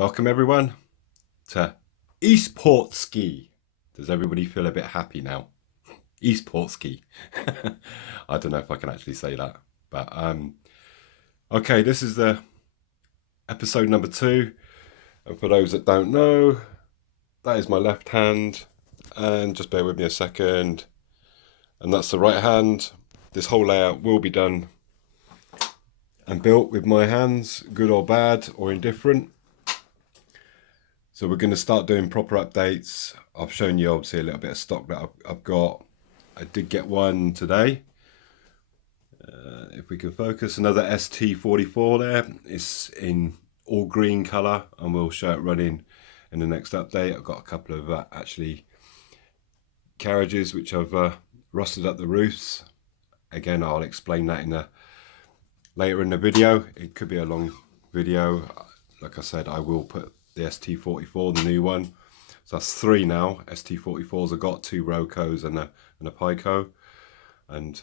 Welcome everyone to Eastport Ski. Does everybody feel a bit happy now? Eastport Ski. I don't know if I can actually say that, but okay, this is the episode number 2. And for those that don't know, that is my left hand, and just bear with me a second, and that's the right hand. This whole layout will be done and built with my hands, good or bad or indifferent. So we're going to start doing proper updates. I've shown you obviously a little bit of stock that I've got. I did get one today. If we can focus, another ST44 there. It's in all green colour, and we'll show it running in the next update. I've got a couple of actually carriages which I've rusted up the roofs. Again, I'll explain that later in the video. It could be a long video. Like I said, I will put the ST44, the new one. So that's 3 now. ST44s. I've got 2 Rocos and a Pico, and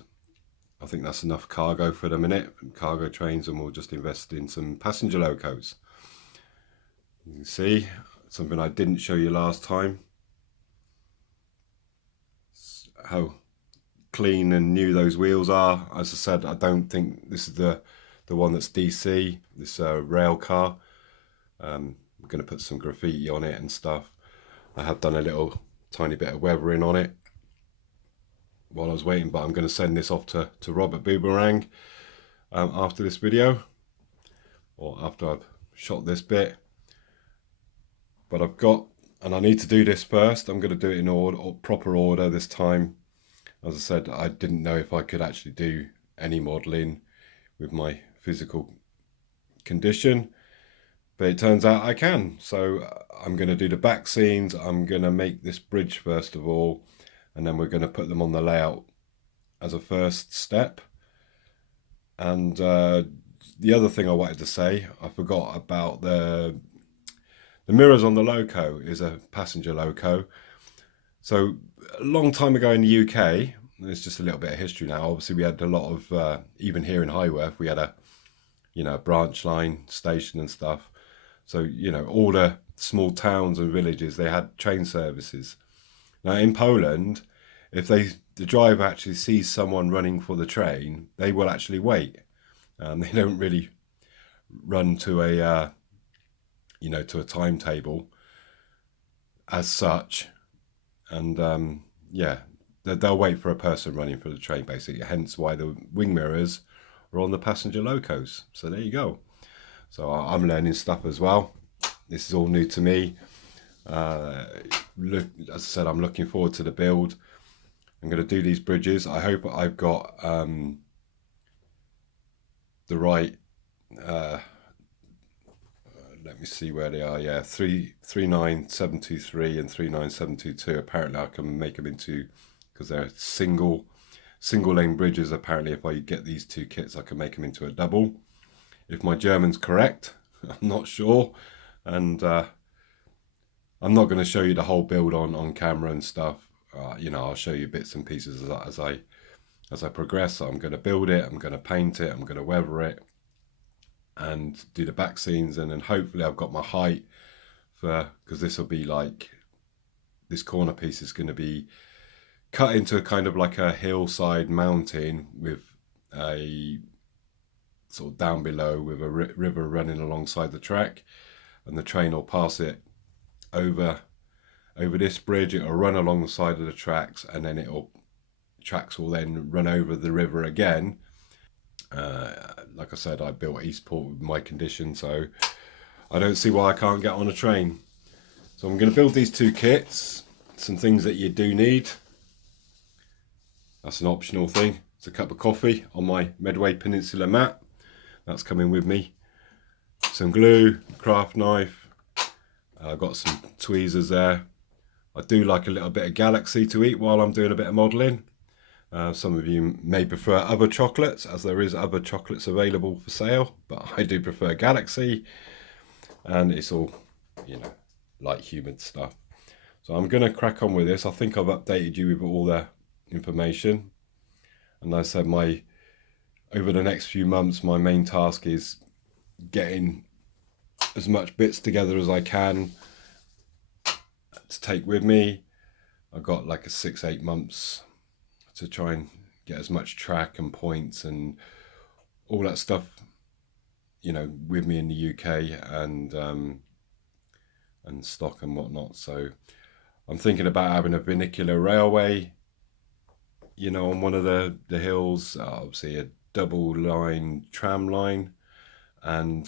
I think that's enough cargo for the minute. Cargo trains, and we'll just invest in some passenger locos. You can see something I didn't show you last time. How clean and new those wheels are. As I said, I don't think this is the one that's DC. This rail car. I'm going to put some graffiti on it and stuff. I have done a little tiny bit of weathering on it while I was waiting, but I'm going to send this off to Robert Boomerang after this video, or after I've shot this bit. But I've got, and I need to do this first. I'm going to do it in order, or proper order this time. As I said, I didn't know if I could actually do any modelling with my physical condition, but it turns out I can. So I'm going to do the back scenes. I'm going to make this bridge first of all, and then we're going to put them on the layout as a first step. And the other thing I wanted to say, I forgot about the mirrors on the loco. Is a passenger loco. So a long time ago in the UK, there's just a little bit of history now. Obviously we had a lot of, even here in Highworth, we had a, branch line station and stuff. So, all the small towns and villages, they had train services. Now in Poland, if the driver actually sees someone running for the train, they will actually wait. They don't really run to a, to a timetable as such. And yeah, they'll wait for a person running for the train, basically. Hence why the wing mirrors are on the passenger locos. So there you go. So I'm learning stuff as well. This is all new to me. As I said, I'm looking forward to the build. I'm going to do these bridges. I hope I've got the right, let me see where they are. Yeah, 39723 and 39722. Apparently I can make them into, because they're single lane bridges. Apparently if I get these 2 kits, I can make them into a double. If my German's correct, I'm not sure. And I'm not going to show you the whole build on camera and stuff. I'll show you bits and pieces as I progress. So I'm going to build it, I'm going to paint it, I'm going to weather it, and do the back scenes. And then hopefully I've got my height for, because this will be like, this corner piece is going to be cut into a kind of like a hillside mountain with a sort of down below with a river running alongside the track, and the train will pass it over this bridge. It'll run along the side of the tracks, and then tracks will then run over the river again. Like I said, I built Eastport with my condition, so I don't see why I can't get on a train. So I'm going to build these 2 kits. Some things that you do need. That's an optional thing. It's a cup of coffee on my Medway Peninsula mat. That's coming with me. Some glue, craft knife. I've got some tweezers there. I do like a little bit of Galaxy to eat while I'm doing a bit of modelling. Some of you may prefer other chocolates, as there is other chocolates available for sale, but I do prefer Galaxy, and it's all, light humid stuff. So I'm going to crack on with this. I think I've updated you with all the information, and I said over the next few months, my main task is getting as much bits together as I can to take with me. I've got like a 6-8 months to try and get as much track and points and all that stuff, you know, with me in the UK and stock and whatnot. So I'm thinking about having a vernacular railway, you know, on one of the hills, obviously a double line tram line, and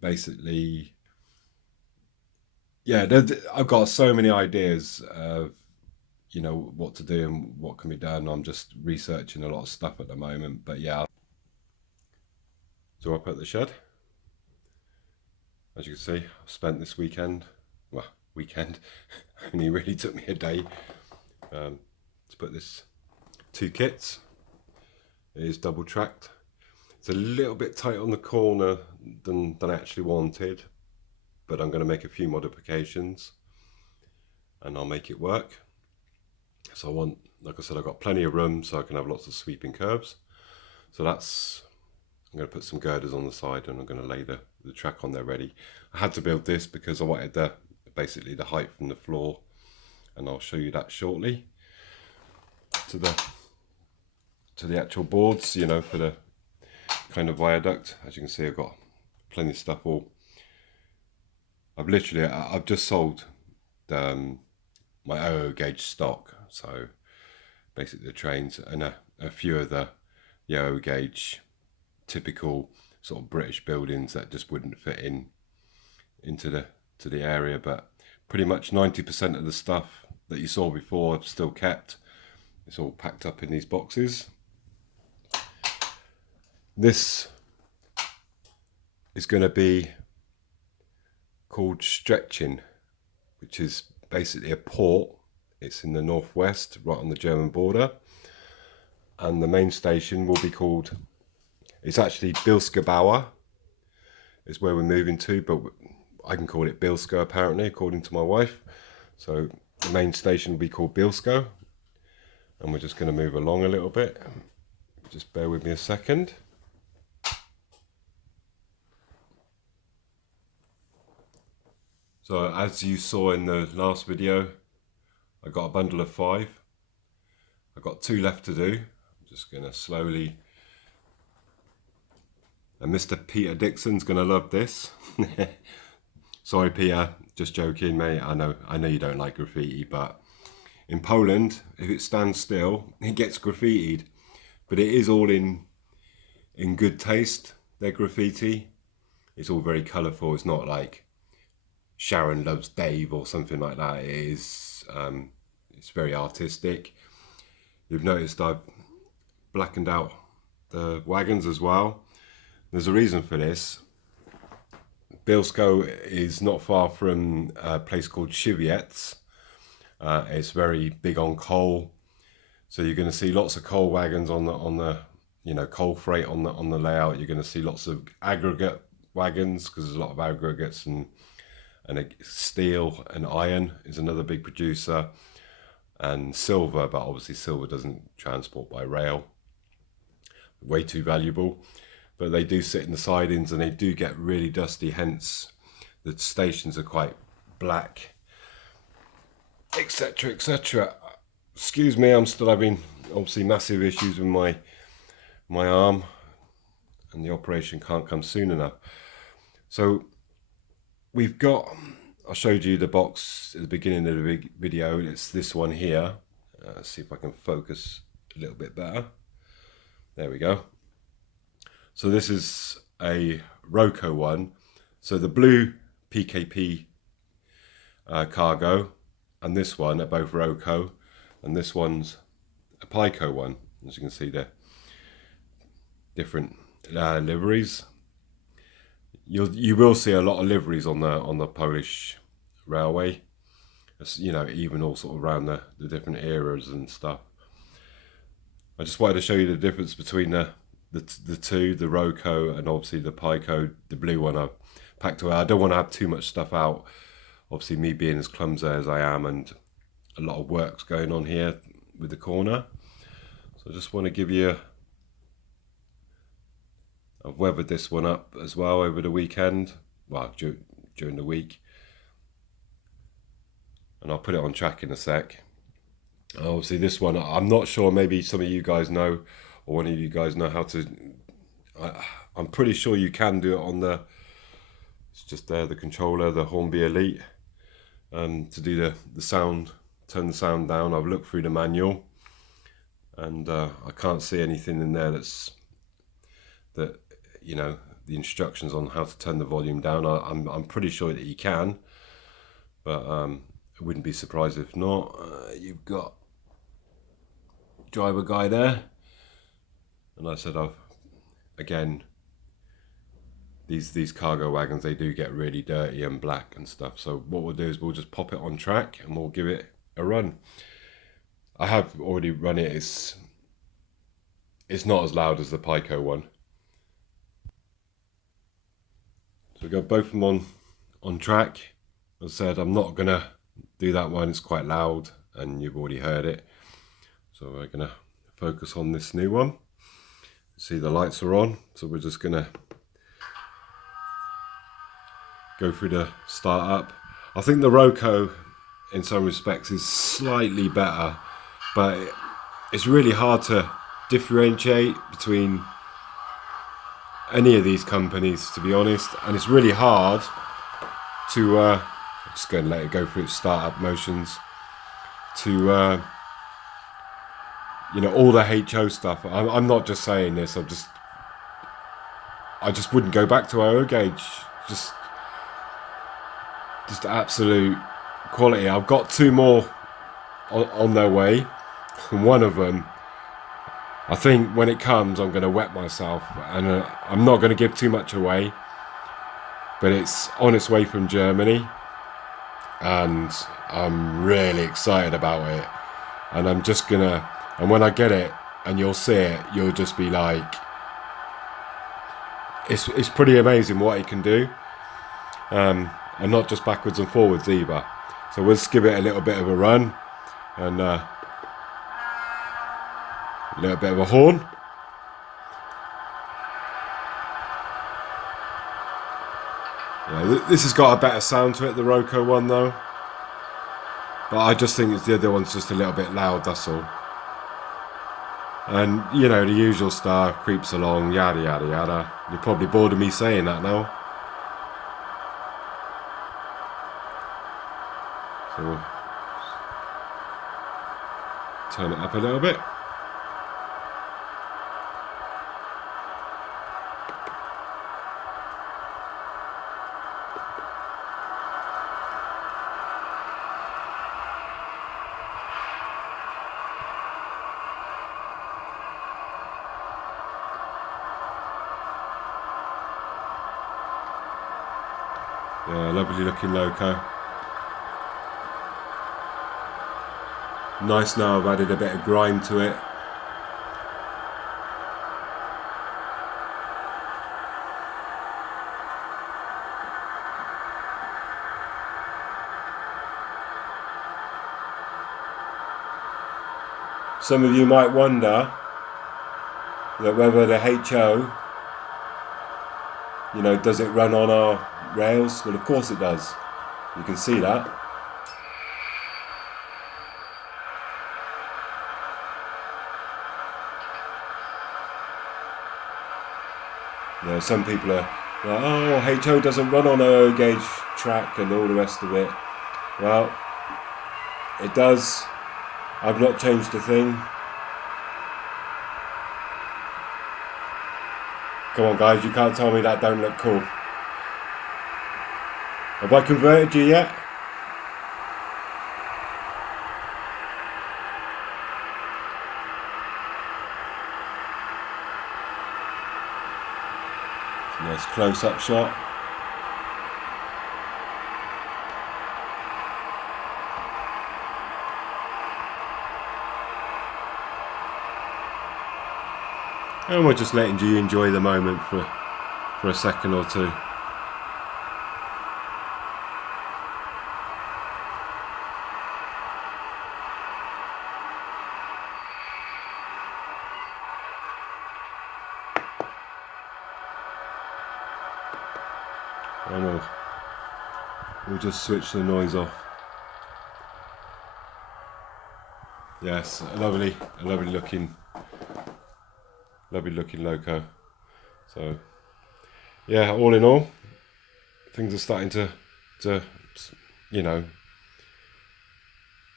basically, yeah, I've got so many ideas of, you know, what to do and what can be done. I'm just researching a lot of stuff at the moment, but yeah. So up at the shed, as you can see, I've spent this weekend, only really took me a day to put this 2 kits. It is double tracked. It's a little bit tight on the corner than I actually wanted, but I'm going to make a few modifications and I'll make it work. So I want, like I said, I've got plenty of room so I can have lots of sweeping curves. So that's, I'm going to put some girders on the side and I'm going to lay the track on there ready. I had to build this because I wanted basically the height from the floor, and I'll show you that shortly, to the actual boards, you know, for the kind of viaduct. As you can see, I've got plenty of stuff all. I've just sold my 00 gauge stock, so basically the trains and a few of the 00 gauge typical sort of British buildings that just wouldn't fit into the area, but pretty much 90% of the stuff that you saw before I've still kept. It's all packed up in these boxes. This is going to be called Stretching, which is basically a port. It's in the northwest, right on the German border, and the main station will be called, it's actually Bilskebauer is where we're moving to, but I can call it Bilsko apparently, according to my wife. So the main station will be called Bilsko, and we're just going to move along a little bit. Just bear with me a second. So as you saw in the last video, I got a bundle of 5. I've got 2 left to do. I'm just going to slowly, and Mr. Peter Dixon's going to love this. Sorry Peter, just joking mate, I know you don't like graffiti, but in Poland, if it stands still, it gets graffitied. But it is all in good taste, their graffiti. It's all very colourful. It's not like Sharon Loves Dave or something like that. It is, it's very artistic. You've noticed I've blackened out the wagons as well. There's a reason for this. Bilsko is not far from a place called Siwiec. It's very big on coal, so you're going to see lots of coal wagons on the you know, coal freight on the layout. You're going to see lots of aggregate wagons because there's a lot of aggregates, and steel and iron is another big producer, and silver, but obviously silver doesn't transport by rail. Way too valuable. But they do sit in the sidings and they do get really dusty, hence the stations are quite black, etc, etc. Excuse me, I'm still having obviously massive issues with my arm, and the operation can't come soon enough. So we've got, I showed you the box at the beginning of the video. It's this one here. Let's see if I can focus a little bit better. There we go. So this is a Roco one. So the blue PKP cargo and this one are both Roco, and this one's a Pico one. As you can see, they're different liveries. You will see a lot of liveries on the Polish railway. You know, even all sort of around the different eras and stuff. I just wanted to show you the difference between the two, the Roco and obviously the Pico. The blue one I've packed away. I don't want to have too much stuff out. Obviously, me being as clumsy as I am, and a lot of work's going on here with the corner. So I just want to give you. I've weathered this one up as well over the weekend. well, during the week. And I'll put it on track in a sec. Obviously this one, I'm not sure, maybe some of you guys know, or one of you guys know how to, I'm pretty sure you can do it on it's just there, the controller, the Hornby Elite, to do the sound, turn the sound down. I've looked through the manual, and I can't see anything in there that the instructions on how to turn the volume down. I'm pretty sure that you can, but I wouldn't be surprised if not. You've got driver guy there, and I said again, these cargo wagons, they do get really dirty and black and stuff. So what we'll do is we'll just pop it on track and we'll give it a run. I have already run it. It's not as loud as the Pico one. So we got both of them on track. As I said, I'm not gonna do that one. It's quite loud and you've already heard it. So we're gonna focus on this new one. See, the lights are on, so we're just gonna go through the startup. I think the Roco in some respects is slightly better, but it's really hard to differentiate between any of these companies, to be honest, and it's really hard to just go and let it go through its startup motions to all the HO stuff. I'm not just saying this, I just wouldn't go back to AO gauge. Just absolute quality. I've got two more on their way, and one of them, I think when it comes, I'm going to wet myself, and I'm not going to give too much away, but it's on its way from Germany, and I'm really excited about it, and and when I get it, and you'll see it, you'll just be like, it's pretty amazing what it can do. And not just backwards and forwards either. So we'll just give it a little bit of a run, and a little bit of a horn. Yeah, this has got a better sound to it, the Roco one though. But I just think the other one's just a little bit loud, that's all. And the usual stuff, creeps along, yada yada yada. You're probably bored of me saying that now. So we'll turn it up a little bit. Yeah, lovely looking Loco. Nice now I've added a bit of grime to it. Some of you might wonder that whether the HO, does it run on our rails? Well, of course it does. You can see that. Some people are like, oh, HO doesn't run on a gauge track and all the rest of it. Well, it does. I've not changed a thing. Come on guys, you can't tell me that don't look cool. Have I converted you yet? Nice close-up shot. And we're just letting you enjoy the moment for a second or two. And we'll just switch the noise off. Yes, a lovely looking loco. So yeah, all in all, things are starting to you know,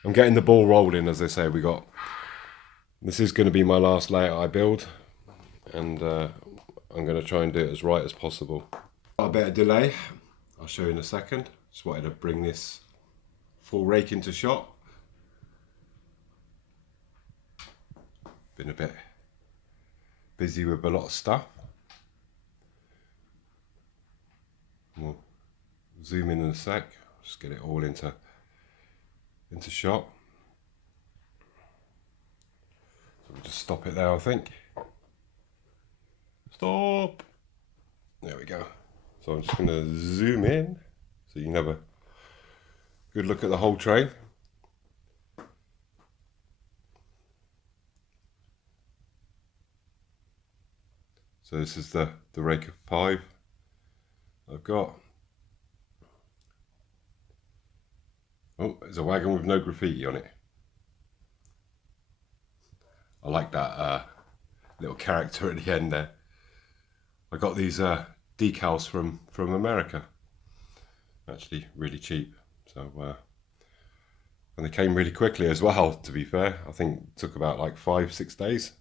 I'm getting the ball rolling, as they say. This is going to be my last layout I build, and I'm going to try and do it as right as possible. Got a bit of delay, I'll show you in a second. Just wanted to bring this full rake into shot. Been a bit busy with a lot of stuff. We'll zoom in a sec, just get it all into shot. So we'll just stop it there, I think. Stop! There we go. So I'm just going to zoom in so you can have a good look at the whole train. So this is the rake of 5 I've got. Oh, there's a wagon with no graffiti on it. I like that little character at the end there. I got these decals from America. Actually really cheap. So and they came really quickly as well, to be fair. I think it took about like 5-6 days.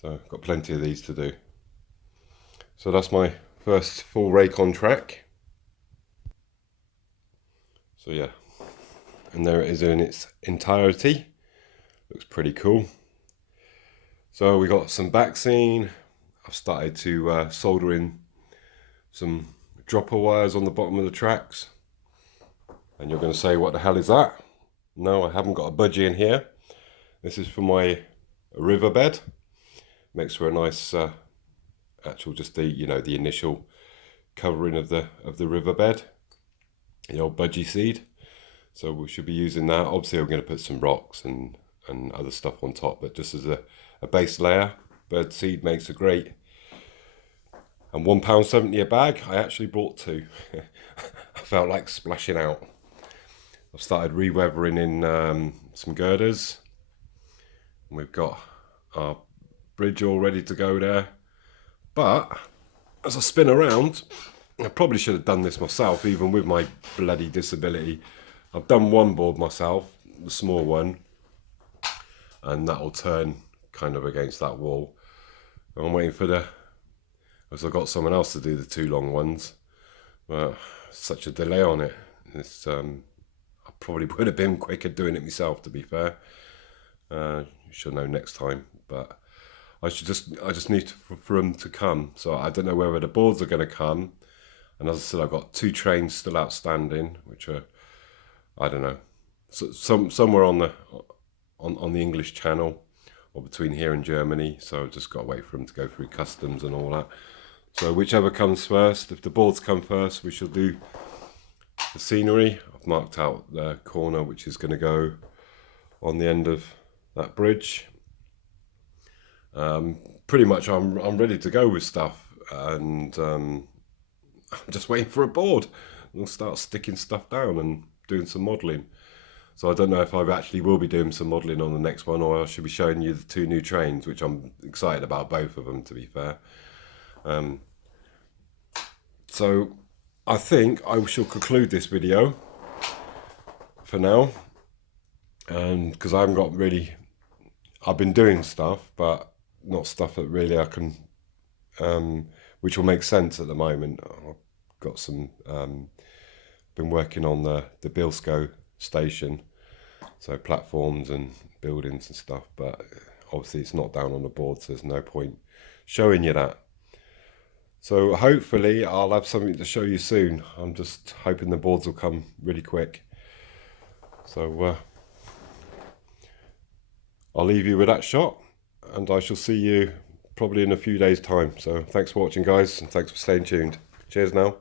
So I've got plenty of these to do. So that's my first full rake on track. So yeah, and there it is in its entirety. Looks pretty cool. So we got some back scene. I've started to solder in some dropper wires on the bottom of the tracks. And you're going to say, what the hell is that? No, I haven't got a budgie in here. This is for my riverbed. Makes for a nice actual, just the, you know, the initial covering of the riverbed, the old budgie seed. So we should be using that. Obviously I'm going to put some rocks and other stuff on top, but just as a base layer. Bird seed makes a great, and £1.70 a bag. I actually brought 2. I felt like splashing out. I've started re-weathering in some girders. We've got our bridge all ready to go there. But as I spin around, I probably should have done this myself, even with my bloody disability. I've done one board myself, the small one, and that'll turn kind of against that wall. I'm waiting for as I've got someone else to do the 2 long ones. But such a delay on it. It's I probably would have been quicker doing it myself, to be fair. You should know next time, but I just need for them to come. So I don't know whether the boards are going to come. And as I said, I've got 2 trains still outstanding, which are, I don't know, somewhere on the English Channel, or between here and Germany. So I've just got to wait for them to go through customs and all that. So whichever comes first, if the boards come first, we shall do the scenery. I've marked out the corner which is going to go on the end of that bridge. Pretty much I'm ready to go with stuff, and I'm just waiting for a board. I'll start sticking stuff down and doing some modelling. So I don't know if I actually will be doing some modelling on the next one, or I should be showing you the 2 new trains, which I'm excited about both of them, to be fair. So I think I shall conclude this video for now, and because I haven't got really, I've been doing stuff, but not stuff that really I can, which will make sense at the moment. I've got some, been working on the Bilsko station, so platforms and buildings and stuff, but obviously it's not down on the board, so there's no point showing you that. So hopefully I'll have something to show you soon. I'm just hoping the boards will come really quick. So I'll leave you with that shot, and I shall see you probably in a few days' time. So thanks for watching, guys, and thanks for staying tuned. Cheers now.